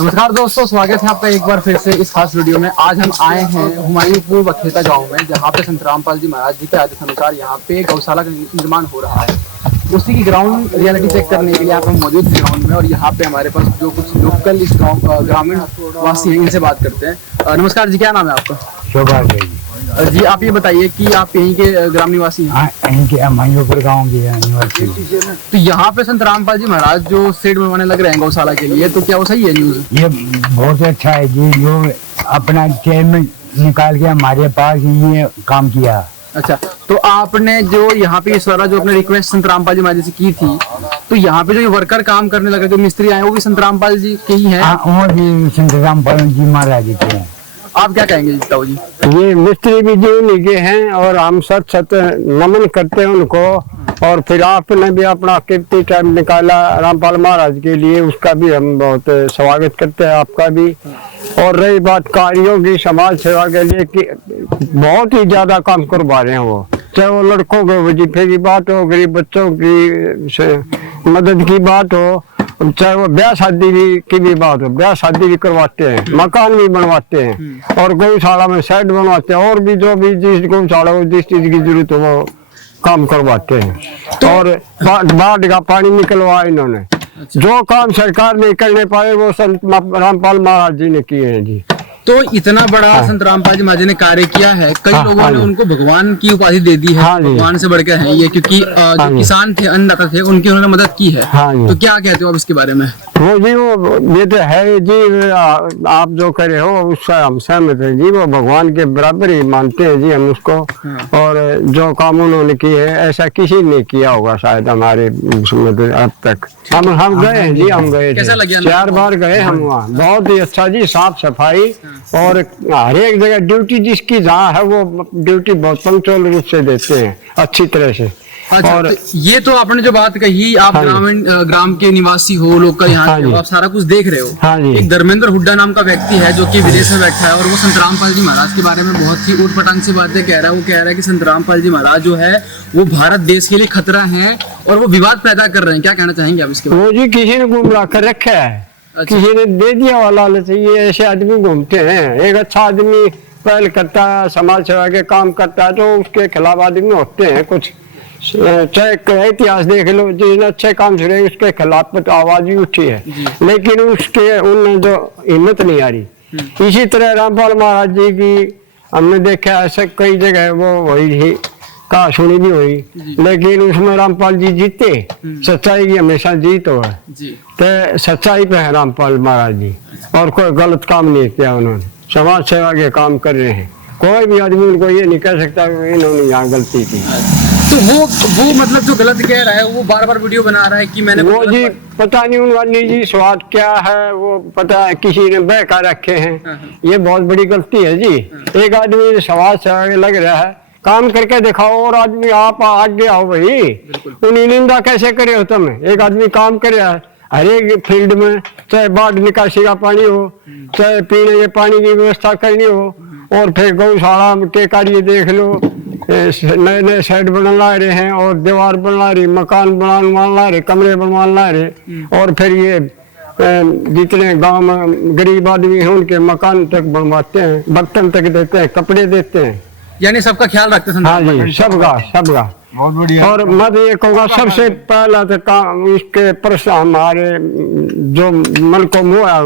नमस्कार दोस्तों, स्वागत है आपका एक बार फिर से इस खास वीडियो में। आज हम आए हैं हुमायूंपुर बखेता गांव में, जहां पे संत रामपाल जी महाराज जी के आदेश अनुसार यहाँ पे गौशाला का निर्माण हो रहा है। उसी की ग्राउंड रियलिटी चेक करने के लिए यहाँ पे मौजूद है ग्राउंड में, और यहाँ पे हमारे पास जो कुछ लोकल इस गाँव ग्रामीण वासी हैं, इनसे बात करते हैं। नमस्कार जी, क्या नाम है आपका? सौभाग्य जी, आप ये बताइए कि आप यहीं के ग्राम निवासी हैं? हाँ, यहीं के हुमायूंपुर गाँव की निवासी। तो यहाँ पे संत रामपाल जी महाराज जो शेड बनवाने लग रहे हैं गौशाला के लिए, तो क्या वो सही है न्यूज? ये बहुत अच्छा है जी, जो अपना चेयरमैन निकाल के हमारे पास ये काम किया। अच्छा, तो आपने जो यहाँ पे इस वाला जो अपने रिक्वेस्ट संत रामपाल जी महाराज जी से की थी, तो यहाँ पे जो वर्कर काम करने लगे, जो मिस्त्री आए, वो भी संत रामपाल जी के ही हैं? हाँ, वो भी संत रामपाल जी महाराज जी के हैं। आप क्या कहेंगे ताऊ जी? ये मिस्त्री भी जी उन्हीं के हैं, और हम सच सच नमन करते हैं उनको। और फिर आपने भी अपना कीमती टाइम निकाला रामपाल महाराज के लिए, उसका भी हम बहुत स्वागत करते हैं, आपका भी। और रही बात कार्यों की, समाज सेवा के लिए कि बहुत ही ज्यादा काम करवा रहे हैं वो, चाहे वो लड़कों के वजीफे की बात हो, गरीब बच्चों की मदद की बात हो, चाहे वो ब्याह शादी की भी बात हो, ब्याह शादी भी करवाते हैं, मकान भी बनवाते हैं, और गौशाला में शेड बनवाते हैं, और भी जो भी जिस गौशाला हो जिस चीज की जरूरत हो वो काम करवाते हैं। और बाढ़ का पानी निकलवा इन्होंने। जो काम सरकार नहीं करने पाए वो संत रामपाल महाराज जी ने किए हैं जी। तो इतना बड़ा संत रामपाल जी महाराज जी ने कार्य किया है, कई लोगों ने उनको भगवान की उपाधि दे दी है। भगवान से बढ़कर है ये, क्योंकि जो किसान थे, अन्नदाता थे, उनकी उन्होंने मदद की है। तो क्या कहते हो आप इसके बारे में? वो जी, वो ये तो है जी, आप जो करे हो उससे हम सहमत हैं जी। वो भगवान के बराबर ही मानते हैं जी हम उसको। और जो काम उन्होंने किए है ऐसा किसी ने किया होगा शायद हमारे अब तक। हम गए हैं जी, हम गए थे 4 बार गए हम वहाँ। बहुत ही अच्छा जी, साफ सफाई और हर एक जगह ड्यूटी जिसकी जहाँ है वो ड्यूटी बहुत पंक्चुअल रूप से देते हैं, अच्छी तरह से। अच्छा, और तो ये तो आपने जो बात कही, आप ग्राम के निवासी हो, लोकल यहाँ के हो, आप सारा कुछ देख रहे हो। एक धर्मेंद्र हुड्डा नाम का व्यक्ति है जो कि विदेश में बैठा है, और वो संत रामपाल जी महाराज के बारे में बहुत ही ऊट-पटांग सी बातें कह रहा है। वो कह रहा है कि संत रामपाल जी महाराज जो है वो भारत देश के लिए खतरा है, और वो विवाद पैदा कर रहे हैं। क्या कहना चाहेंगे आप इसके बारे में? वो जी किसी ने गुमराह कर रखा है। अच्छा। किसी ने दे दिया वाला चाहिए, ऐसे आदमी घूमते हैं। एक अच्छा आदमी पहल करता है, समाज सेवा के काम करता है, तो उसके खिलाफ आदमी होते हैं कुछ। चाहे इतिहास देख लो, जिसने अच्छे काम छुड़े उसके खिलाफ तो आवाज भी उठी है, लेकिन उसके उनने जो हिम्मत नहीं आ रही। इसी तरह रामपाल महाराज जी की हमने देखा ऐसे कई जगह वो वही ही कहा सुनी भी हुई, लेकिन उसमें रामपाल जी जीते। सच्चाई की हमेशा जीत हो है, तो सच्चाई पे है रामपाल महाराज जी, और कोई गलत काम नहीं किया उन्होंने। समाज सेवा के काम कर रहे हैं, कोई भी आदमी उनको ये नहीं कह सकता इन्होंने यहाँ गलती की। तो वो मतलब जो गलत कह रहा है, वो बार बार वीडियो बना रहा है कि मैंने वो जी पता नहीं उनका निजी स्वाद क्या है, वो पता है किसी ने बहका रखे हैं। ये बहुत बड़ी गलती है जी। एक आदमी समाज सेवा लग रहा है, काम करके दिखाओ, और आदमी आप आगे आओ भाई। उन्हें निंदा कैसे करे हो तुम? एक आदमी काम कर रहा है हर एक फील्ड में, चाहे बाढ़ निकासी का पानी हो, चाहे पीने के पानी की व्यवस्था करनी हो, और फिर गौशाला के कार्य देख लो, नए नए शेड बनवा रहे हैं, और दीवार बनवा रहे, मकान बनवा रहे, कमरे बनवा रहे, और फिर ये जितने गांव में गरीब आदमी हैं उनके मकान तक बनवाते हैं, बर्तन तक देते हैं, कपड़े देते हैं, यानी सबका ख्याल रखते हैं। हाँ जी, सबका। बहुत बढ़िया। और मैं तो ये कहूँगा सबसे पहला तो काम इसके प्रश्न हमारे जो मन को मोहा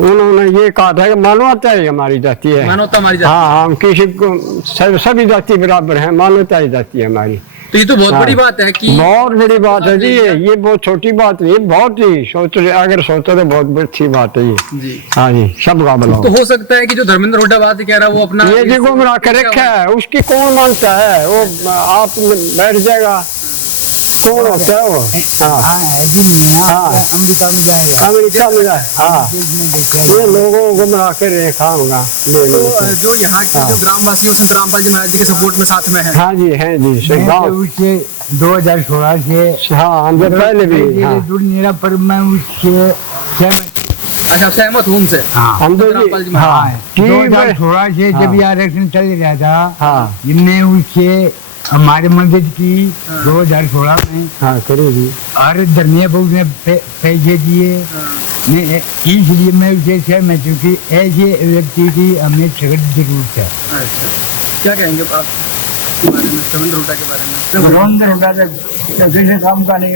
उन्होंने ये कहा था कि मानवता ही हमारी जाति है। मानवता हमारी जाति। हाँ, हम किसी को सभी जाति बराबर है, मानवता ही जाति है हमारी। तो ये तो बहुत बड़ी बात है कि बहुत बड़ी बात है जी। ये बहुत छोटी बात नहीं, बहुत ही अगर सोचो तो बहुत अच्छी बात है ये जी। हाँ जी, सबका भला। तो हो सकता है कि जो धर्मेंद्र हुड्डा बात कह रहा है वो अपना ये जी गुमराह कर रखा है, उसकी कौन मानता है? वो आप बैठ जाएगा, कौन होता है वो? अमेरिका में जाए। हाँ, ये लोगों को गुमराह कर रहे हैं खाऊंगा। तो जो यहाँ के जो ग्रामवासी और संत रामपाल जी महाराज जी के सपोर्ट में साथ में है। हाँ जी, है जी। 2016 से हाँ, हम पहले भी मेरा पर मैं उससे अच्छा, सहमत हूँ उनसे। हम तो 2016 से जब ये इलेक्शन चल रहा था, मैं उससे हमारे मंदिर की 2016 में हाँ करेगी। और धर्मीय बोर्ड ने पैसे दिए। मैं इसलिए मैं उसे सहमत हूँ कि ऐसे व्यक्ति की हमें सख्त जरूरत है। अच्छा, क्या कहेंगे आप इसके बारे में, रविंद्र हुड्डा के बारे में? रविंद्र हुड्डा जैसे काम का नहीं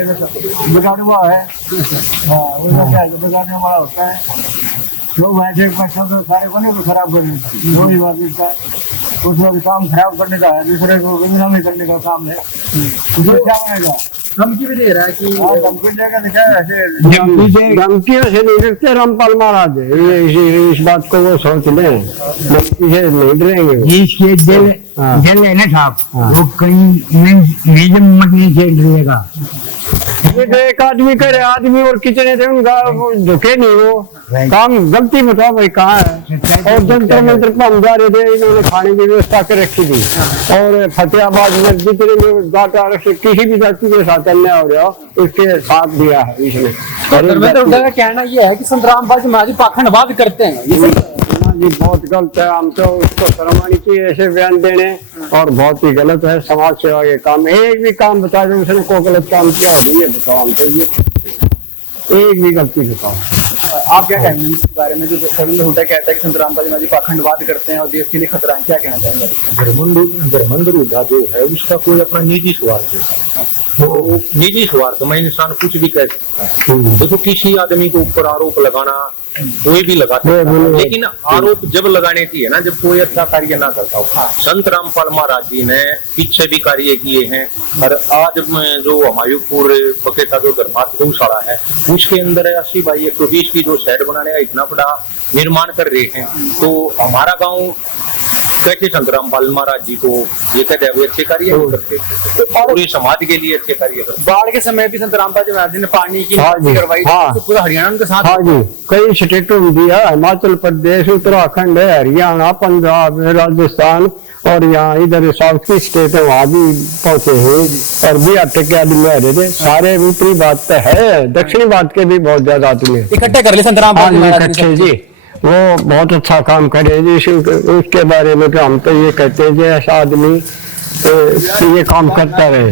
बिगाड़ुआ है। हाँ, उसका क्या है, बिगाड़ने वाला होता है। लोग ऐसे पैसा तो सारे को नहीं खराब करने का, वही बात इसका उसका भी काम खराब करने का है, दूसरे को बदनामी करने का काम है। उसे क्या बनेगा? धमकी भी दे रहा है कि धमकी देगा तो क्या ऐसे धमकियों से नहीं डरते रामपाल महाराज, इस बात को वो सोच लें, धमकी से नहीं डरेंगे। जिसके दिल है ना साहब, वो कहीं निजम मत नहीं खेल रहेगा। ये तो एक आदमी करे, आदमी और किचने थे उनका वो झुके नहीं, वो काम गलती बताओ भाई कहाँ है। और जंतर मंत्र पर हम जा रहे थे, इन्होंने खाने की व्यवस्था कर रखी थी। और फतेहाबाद में जितने भी जाता किसी भी जाति के साथ अन्याय हो रहा उसके साथ दिया है इसने। धर्मेंद्र हुड्डा का कहना यह है कि संत रामपाल जी महाराज पाखंडवाद करते हैं। ये सही है? जी बहुत गलत है, हम तो उसको शर्म आनी चाहिए ऐसे बयान देने, और बहुत ही गलत है। समाज सेवा के काम एक भी काम बता दो उसने को गलत काम किया हो, ये बताओ हम तो, ये एक भी गलती बताओ। आप क्या कहेंगे इसके बारे में, जो रविंद्र हुड्डा कहता है कि संत रामपाल जी महाराज पाखंडवाद करते हैं और देश के लिए खतरा है, क्या कहना चाहेंगे? धर्मेंद्र हुड्डा जो है उसका कोई अपना निजी स्वार्थ है, तो निजी स्वार्थ में इंसान कुछ भी कह सकता है। देखो किसी आदमी के ऊपर आरोप लगाना कोई भी लगा सकता है, लेकिन आरोप जब लगाने की है ना जब कोई अच्छा कार्य ना करता हो। संत रामपाल महाराज जी ने पीछे भी कार्य किए हैं, और आज में जो हमायूपुर बकेता जो धर्मार्थ गौशाला है उसके अंदर 80/120 की जो शेड बनाने का इतना बड़ा निर्माण कर रहे हैं, तो हमारा गाँव कैसे संत रामपाल महाराज जी को ये कहते हैं अच्छे कार्य नहीं करते, तो पूरे समाज के लिए अच्छे कार्य करते। बाढ़ के समय भी संत रामपाल जी महाराज जी ने पानी की करवाई, तो पूरा हरियाणा उनके साथ। हाँ जी, कई स्टेटों में दिया, हिमाचल प्रदेश, उत्तराखंड है, हरियाणा, पंजाब, राजस्थान और यहाँ इधर साउथ की स्टेट है वहाँ भी पहुंचे हैं। और भी अटक के आदमी रहे थे सारे। ऊपरी बात तो है, दक्षिणी बात के भी बहुत ज्यादा आदमी इकट्ठे कर ले संत रामपाल जी, वो बहुत अच्छा काम करे जी। उसके बारे में तो हम तो ये कहते हैं कि ऐसा आदमी ये काम करता रहे,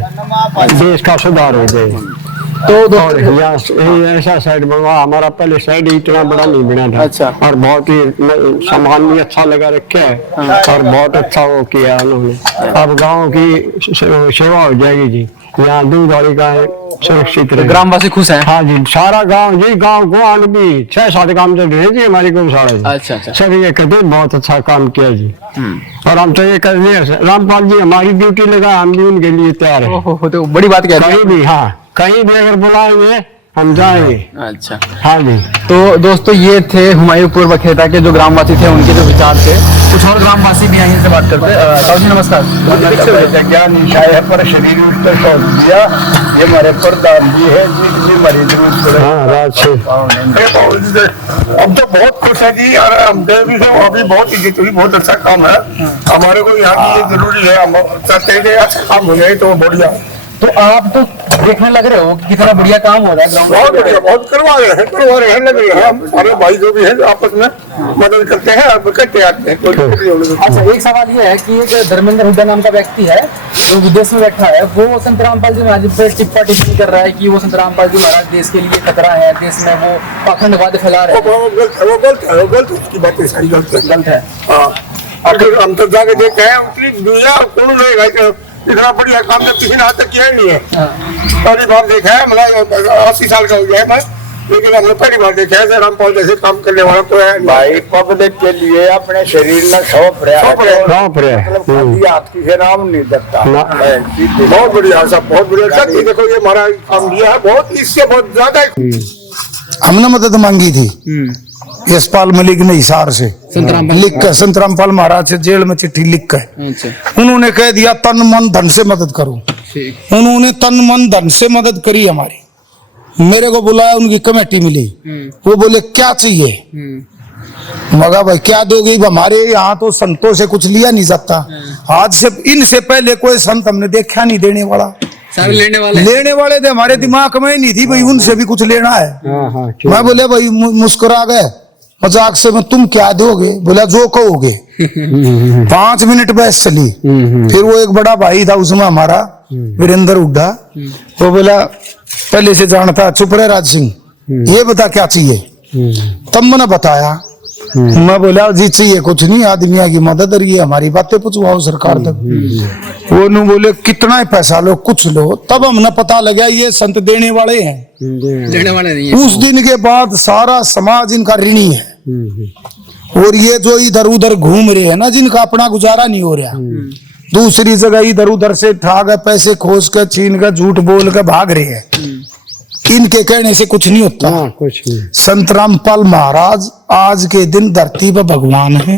देश का सुधार हो जाए। तो और यहाँ ऐसा साइड बनवा, हमारा पहले साइड इतना बड़ा नहीं बना था। अच्छा। और बहुत ही सामान भी अच्छा लगा रखा है, और बहुत अच्छा वो किया उन्होंने। अब गाँव की सेवा हो जाएगी जी, यहाँ दूध वाली गाय सुरक्षित रहे, ग्रामवासी खुश हैं। हाँ जी, सारा गांव जी, गांव गोवान भी 6-7 काम चल रहे जी हमारी गौशाला। अच्छा अच्छा, सभी ये कहते बहुत अच्छा काम किया जी। और हम तो ये कर रहे हैं, रामपाल जी हमारी ड्यूटी लगा, हम भी उनके लिए तैयार है। तो बड़ी बात कह रहे हैं। कहीं भी, हाँ कहीं भी अगर बुलाएंगे हम जाएंगे। अच्छा, हाँ जी। तो दोस्तों ये थे हुमायूंपुर बखेता के जो ग्रामवासी थे, उनके जो विचार थे। कुछ और ग्रामवासी भी आए इनसे बात करते हैं। साहब जी नमस्कार। ज्ञान निशाय है पर शरीर उसको सौंप दिया, ये हमारे प्रधान जी है जी, हमारी जरूरत। हाँ राज से हम तो बहुत खुश है जी, और हम भी से वो भी बहुत इज्जत हुई, बहुत अच्छा काम है। हमारे को यहाँ की ये जरूरी है, हम चाहते हैं कि अच्छा काम हो जाए तो बढ़िया। तो आप तो देखने लग रहे हो कि कितना बढ़िया काम हो रहा है ग्राउंड। बहुत बढ़िया, बहुत करवा रहे हैं लग रहे हैं। हम सारे भाई जो भी हैं आपस में मदद करते हैं और करते आते हैं। अच्छा, एक सवाल ये है कि एक धर्मेंद्र हुड्डा नाम का व्यक्ति है जो विदेश में बैठा है, वो संत रामपाल जी महाराज पे टिप्पा टिप्पणी कर रहा है कि वो संत रामपाल जी महाराज देश के लिए खतरा है, देश में वो पाखंडवाद फैला रहे हैं। वो गलत उसकी बातें सारी गलत है। अगर हम तो जाके देखे हैं उतनी दुनिया कौन रहेगा, इतना बढ़िया काम तो किसी ने आज तक किया ही नहीं है। पहली बार देखा है, मतलब 80 साल का हो गया है मैं, लेकिन हमने पहली बार देखा है रामपाल जैसे काम करने वाला तो है भाई। पब्लिक के लिए अपने शरीर में सौंप रहा है, मतलब हाथ की से नाम नहीं देता। बहुत बढ़िया साहब, बहुत बढ़िया। देखो ये हमारा काम दिया है, बहुत इससे बहुत ज्यादा। हमने मदद मांगी थी यशपाल मलिक ने हिसार से, लिख कर संत रामपाल महाराज से जेल में चिट्ठी लिख कर उन्होंने कह दिया तन मन धन से मदद करो। उन्होंने तन मन धन से मदद करी हमारी। मेरे को बुलाया, उनकी कमेटी मिली, वो बोले क्या चाहिए। मगा भाई क्या दोगे, हमारे यहाँ तो संतों से कुछ लिया नहीं जाता। आज से इनसे पहले कोई संत हमने देखा नहीं देने वाला, लेने वाले थे हमारे दिमाग में ही नहीं थी भाई उनसे भी कुछ लेना है। मैं बोले भाई मुस्कुरा गए मजाक से, मैं तुम क्या दोगे, बोला जो कहोगे। 5 मिनट बहस चली। फिर वो एक बड़ा भाई था उसमें हमारा वीरेंद्र हुड्डा, वो बोला पहले से जानता, चुप रहे राज सिंह, ये बता क्या चाहिए। तब मैंने बताया, मैं बोला जी चाहिए कुछ नहीं, आदमियों की मदद, और ये हमारी बातें पूछवाओ सरकार तक। वो नु बोले कितना ही पैसा लो, कुछ लो। तब हमने पता लगा ये संत देने वाले हैं, लेने वाले नहीं है। उस दिन के बाद सारा समाज इनका ऋणी है। और ये जो इधर उधर घूम रहे हैं ना, जिनका अपना गुजारा नहीं हो रहा, दूसरी जगह इधर उधर से ठग पैसे खोज कर, छीन कर, झूठ बोल कर भाग रहे हैं, इनके कहने से कुछ नहीं होता। कुछ नहीं। संत रामपाल महाराज आज के दिन धरती पर भगवान है।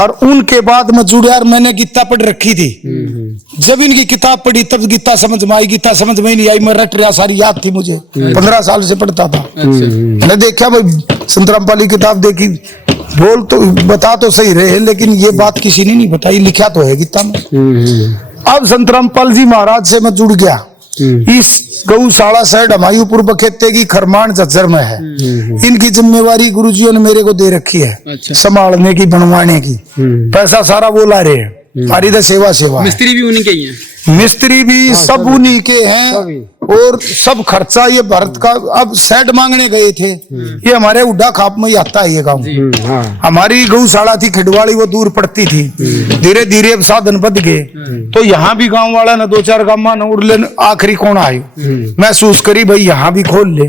और उनके बाद में जुड़ियार मैंने गीता पढ़ रखी थी। जब इनकी किताब पढ़ी तब गीता समझ में आई, गीता समझ में नहीं आई, मैं रट रहा, सारी याद थी मुझे, 15 साल से पढ़ता था। मैंने देखा भाई संत रामपाल की किताब देखी, बोल तो बता तो सही रहे, लेकिन ये बात किसी ने नहीं बताई, लिखा तो है गीता में। अब संत रामपाल जी महाराज से मैं जुड़ गया। इस गौशाला साइड हमायूपुर बखेते की खरमान झज्जर में है। इनकी जिम्मेवारी गुरुजियों ने मेरे को दे रखी है, संभालने की, बनवाने की। पैसा सारा वो ला रहे हैं, हमारी तो सेवा। मिस्त्री भी उन्हीं के ही हैं, मिस्त्री भी सब उन्हीं के हैं, और सब खर्चा ये भारत का। अब सेट मांगने गए थे, ये हमारे उड्डा खाप में ही आता है ये गांव। हमारी गौशाला थी खिडवाड़ी, वो दूर पड़ती थी। धीरे धीरे अब साधन बद गए, तो यहाँ भी गांव वाला ने 2-4 गांव में उड़ले, आखिरी कौन आयो महसूस करी भाई यहाँ भी खोल ले।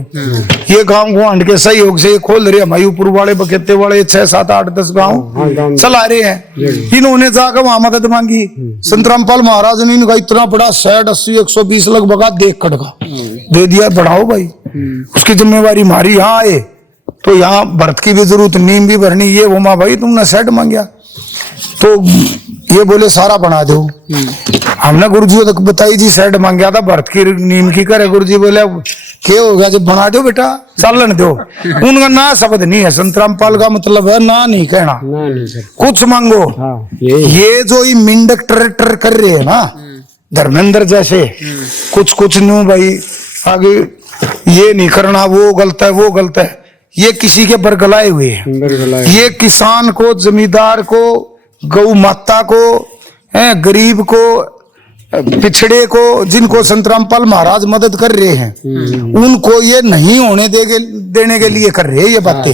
ये गांव गुआंढ के सहयोग से ये खोल रहे, हमायूपुर वाले, बखेते वाले 6, 7, 8, 10 गाँव चला रहे हैं। इन्होंने जाकर वहां मदद मांगी। संत रामपाल महाराज ने इनका इतना बड़ा सेट 80-120 लगभग देख खड़का दे दिया, बढ़ाओ भाई, उसकी जिम्मेवारी हमारी। यहाँ आए तो यहाँ भरत की भी जरूरत, नीम भी भरनी, ये वो माँ भाई तुमने सेट मांगया तो ये बोले सारा बना दो। हमने गुरुजी तक बताई जी सेट मांगया था, भरत की नीम की करे। गुरुजी बोले क्या हो गया, जब बना दो बेटा, चलन दो। उनका ना शब्द नहीं है, संत रामपाल का मतलब है ना नहीं कहना, कुछ मांगो। ये जो ये मिंडक ट्रैक्टर कर रहे है ना धर्मेंद्र जैसे, कुछ न्यू भाई आगे ये नहीं करना, वो गलत है, वो गलत है, ये किसी के बरगलाए हुए हैं। ये किसान को, जमींदार को, गौ माता को, गरीब को, पिछड़े को, जिनको संत रामपाल महाराज मदद कर रहे हैं, उनको ये नहीं होने देने के लिए कर रहे हैं ये बातें।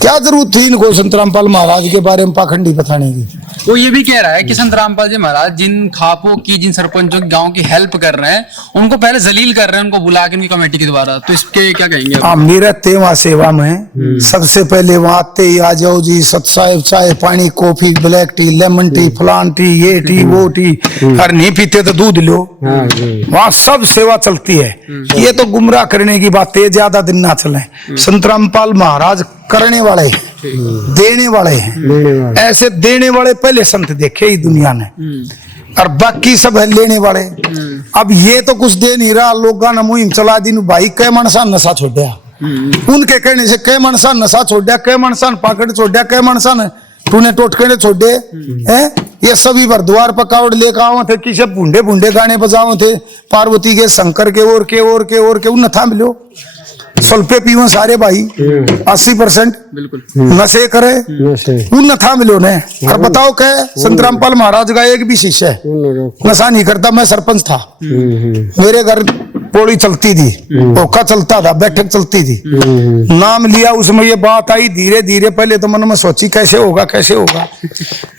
क्या जरूरत थी इनको संत रामपाल महाराज के बारे में पाखंडी बताने की। वो ये भी कह रहा है कि संत रामपाल जी महाराज जिन खापों की, जिन सरपंचों की गांव की हेल्प कर रहे हैं, उनको पहले जलील कर रहे हैं, उनको बुला के उनकी कमेटी के द्वारा। तो इसके क्या कहेंगे? हाँ, मेरा तेवा सेवा में सबसे पहले वहां आते ही आ जाओ जी, सत साहेब चाय पानी, coffee, black T, lemon tea, फलान टी, ये टी, वो टी, और नहीं पीते तो दूध लो। वहां सब सेवा चलती है। ये तो गुमराह करने की बात है, ज्यादा दिन ना चले। संत रामपाल महाराज करने वाले हैं, देने वाले हैं। ऐसे देने वाले पहले संत देखे ही दुनिया ने, और बाकी सब है लेने वाले। अब ये तो कुछ दे नहीं रहा, लोगों ने मुहिम चला दी भाई, कै मनसा नशा छोड़ा, उनके कहने से कै मनसा नशा छोड़ा, कै मनसा पाकड़ छोड़ा, कै मनसा ने तूने टोटके छोड़े हैं। ये सभी बार द्वार पर कावड़ लेकर आओ थे, किसे भूंडे भूंडे गाने बजाओ थे, पार्वती के, शंकर के, और के उन था मिलो। सल्फे पीवो सारे भाई, 80% बिल्कुल नशे करे, उन था मिलो ने। और बताओ क्या, संत रामपाल महाराज का एक भी शिष्य है नशा नहीं करता। मैं सरपंच था, मेरे घर पौड़ी चलती थी, ओखा चलता था, बैठक चलती थी, नाम लिया, उसमें ये बात आई। धीरे धीरे पहले तो मन में सोची कैसे होगा,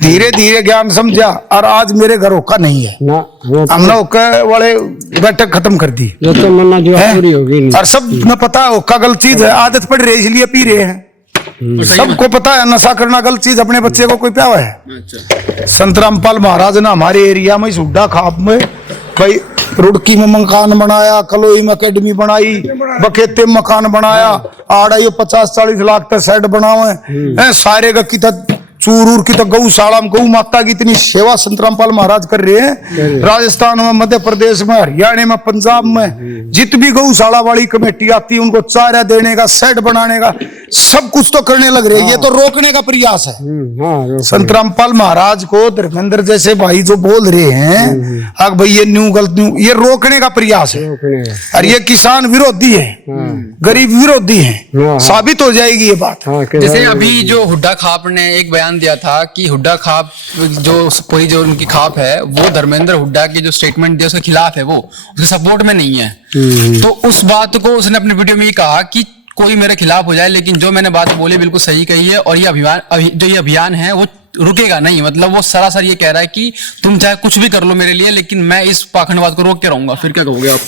धीरे धीरे ज्ञान समझा, और आज मेरे घर ओखा नहीं है। हमने ओखा वाले बैठक खत्म कर दी, और सब न पता है ओखा गलत चीज है, आदत पड़ रही है इसलिए पी रहे हैं। सबको पता है नशा करना गलत चीज, अपने बच्चे को कोई प्यावा है। संत रामपाल महाराज ने हमारे एरिया में, हुड्डा खाप में भाई, रुड़की में मकान बनाया, कलोई में अकेडमी बनाई, बखेते में मकान बनाया, आड़ा ये 50-40 लाख का सेट बनावे, सारे का की चूरूर की तो गौशाला में, गौ माता की इतनी सेवा संत रामपाल महाराज कर रहे हैं। राजस्थान में, मध्य प्रदेश में, हरियाणा में, पंजाब में जितनी गौशाला वाली कमेटी आती है, उनको चारा देने का, सेट बनाने का, सब कुछ तो करने लग रहे हैं। ये तो रोकने का प्रयास है। संत रामपाल महाराज को धर्मेंद्र जैसे भाई जो बोल रहे हैं अब भाई ये न्यू गलत न्यू, ये रोकने का प्रयास है। और ये किसान विरोधी है, गरीब विरोधी है, साबित हो जाएगी ये बात। जैसे अभी जो हुड्डा खाप ने एक बयान बयान दिया था कि हुड्डा खाप जो पूरी जो उनकी खाप है वो धर्मेंद्र हुड्डा के जो स्टेटमेंट दिया उसके खिलाफ है, वो उसके सपोर्ट में नहीं है। तो उस बात को उसने अपनी वीडियो में ये कहा कि कोई मेरे खिलाफ हो जाए, लेकिन जो मैंने बात बोली बिल्कुल सही कही है, और ये अभियान है वो रुकेगा नहीं। मतलब वो सरासर ये कह रहा है कि तुम चाहे कुछ भी कर लो मेरे लिए, लेकिन मैं इस पाखंडवाद को रोक के रहूंगा। फिर क्या कहोगे आप?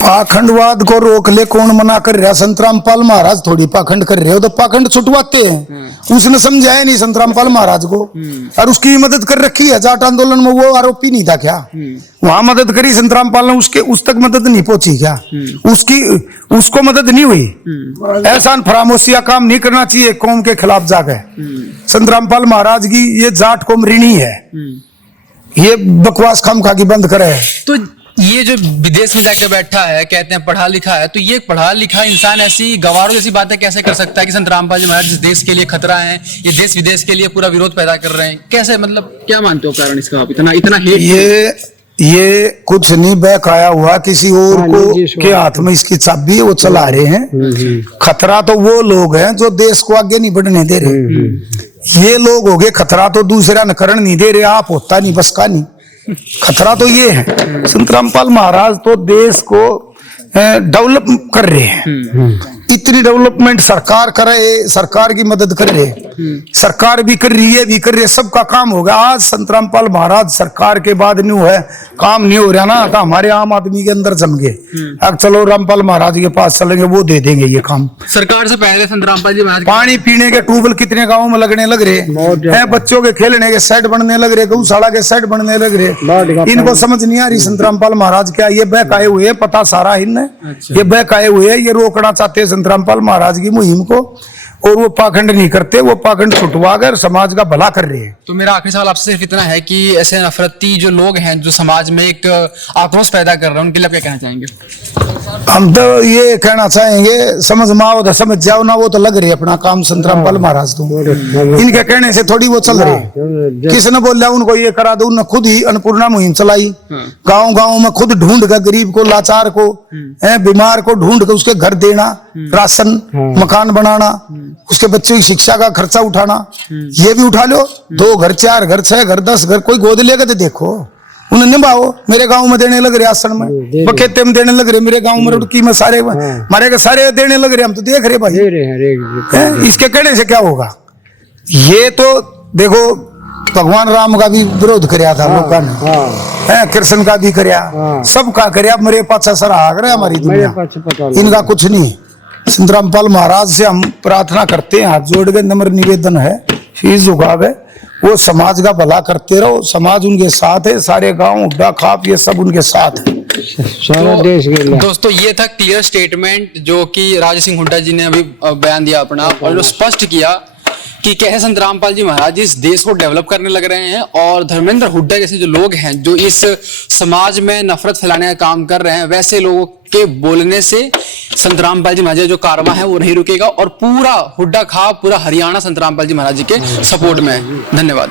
पाखंडवाद को रोक ले, कौन मना कर रहा? संतरामपाल महाराज थोड़ी पाखंड कर रहे हो, तो पाखंड छुटवाते हैं। उसने समझाया नहीं संतरामपाल महाराज को, और उसकी मदद कर रखी है। जाट आंदोलन में वो आरोपी नहीं था क्या? वहां मदद करी संतरामपाल ने, उसके उस तक मदद नहीं पहुंची क्या? उसको मदद नहीं हुई। ऐसा फरामोशिया काम नहीं करना चाहिए कौम के खिलाफ जाकर। संतरामपाल महाराज की ये जाट कौम ऋणी है, ये बकवास खामखा की बंद करे। तो ये जो विदेश में जाकर बैठा है, कहते हैं पढ़ा लिखा है, तो ये पढ़ा लिखा इंसान ऐसी गवारों जैसी बातें कैसे कर सकता है कि संतरामपाल जी महाराज जिस देश के लिए खतरा है, ये देश विदेश के लिए पूरा विरोध पैदा कर रहे हैं? कैसे, मतलब क्या मानते हो कारण इसका आप? इतना हेट? ये कुछ नहीं बहकाया हुआ किसी और को के हाथ में इसकी चाबी है, वो चला रहे हैं। खतरा तो वो लोग हैं जो देश को आगे नहीं बढ़ने दे रहे। ये लोग हो गए खतरा, तो दूसरा नकरण नहीं दे रहे। आप होता नहीं बस का नहीं, खतरा तो ये है। संतरामपाल महाराज तो देश को डेवलप कर रहे हैं। इतनी डेवलपमेंट सरकार करे, सरकार की मदद कर रहे, सरकार भी कर रही है, भी कर रही है, सबका काम होगा। आज संतरामपाल महाराज सरकार के बाद न्यू है, काम नहीं हो रहा ना, तो हमारे आम आदमी के अंदर जम गए। अब चलो रामपाल महाराज के पास चलेंगे, वो दे देंगे ये काम। सरकार से पहले संतरामपाल जी महाराज पानी पीने के ट्यूबवेल कितने गाँव में लगने लग रहे हैं, बच्चों के खेलने के सेट बनने लग रहे, गौशाला के सेट बनने लग रहे। इनको समझ नहीं आ रही संतरामपाल महाराज क्या ये बहकाए हुए, पता सारा इनने ये बहकाए हुए, ये रोकना चाहते हैं संतरामपाल महाराज की मुहिम को, और वो पाखंड नहीं करते, वो पाखंड छुटवा कर समाज का भला कर रहे हैं। तो मेरा आखिरी सवाल आपसे सिर्फ इतना है कि ऐसे नफरती जो लोग हैं जो समाज में एक आक्रोश पैदा कर रहे हैं, उनके लिए आप क्या कहना चाहेंगे? हम तो ये कहना चाहेंगे, समझ में आओ तो समझ जाओ ना, वो तो लग रही है अपना काम संतरामपाल महाराज तो, इनके कहने से थोड़ी वो चल रही। किसने बोला उनको ये करा दो? उन्होंने खुद ही अन्नपूर्णा मुहिम चलाई, गांव गांव में खुद ढूंढ कर गरीब को, लाचार को, बीमार को ढूंढ कर उसके घर देना, राशन, मकान बनाना, उसके बच्चों की शिक्षा का खर्चा उठाना। ये भी उठा लो, 2 घर 4 घर 6 घर 10 घर, कोई गोद लेकर तो देखो, उन्हें निभाओ। मेरे गांव में देने लग रहे, आसन में, बखेते में देने लग रहे, मेरे गांव में रुड़की में सारे मारे के सारे देने लग रहे, हम तो देख रहे भाई। इसके कहने से क्या होगा? ये तो देखो भगवान राम का भी विरोध कराया था लोगों ने, कृष्ण का भी कराया, सबका कराया, मेरे पाछा सर आ गए हमारी दुनिया, इनका कुछ नहीं। संतरामपाल महाराज से हम प्रार्थना करते हैं, हाथ जोड़ के नम्र निवेदन है, शीश झुका गए, वो समाज का भला करते रहो, समाज उनके साथ है, सारे गांव हुड्डा खाप ये सब उनके साथ है, सारा देश के लिए। दोस्तों ये था क्लियर स्टेटमेंट जो कि राजा सिंह हुड्डा जी ने अभी बयान दिया अपना, और जो स्पष्ट किया कि कैसे संतरामपाल जी महाराज इस देश को डेवलप करने लग रहे हैं, और धर्मेंद्र हुड्डा जैसे जो लोग हैं जो इस समाज में नफरत फैलाने का काम कर रहे हैं, वैसे लोगों के बोलने से संतरामपाल जी महाराज जो कारवा है वो नहीं रुकेगा, और पूरा हुड्डा खाप, पूरा हरियाणा संतरामपाल जी महाराज जी के सपोर्ट में है। धन्यवाद।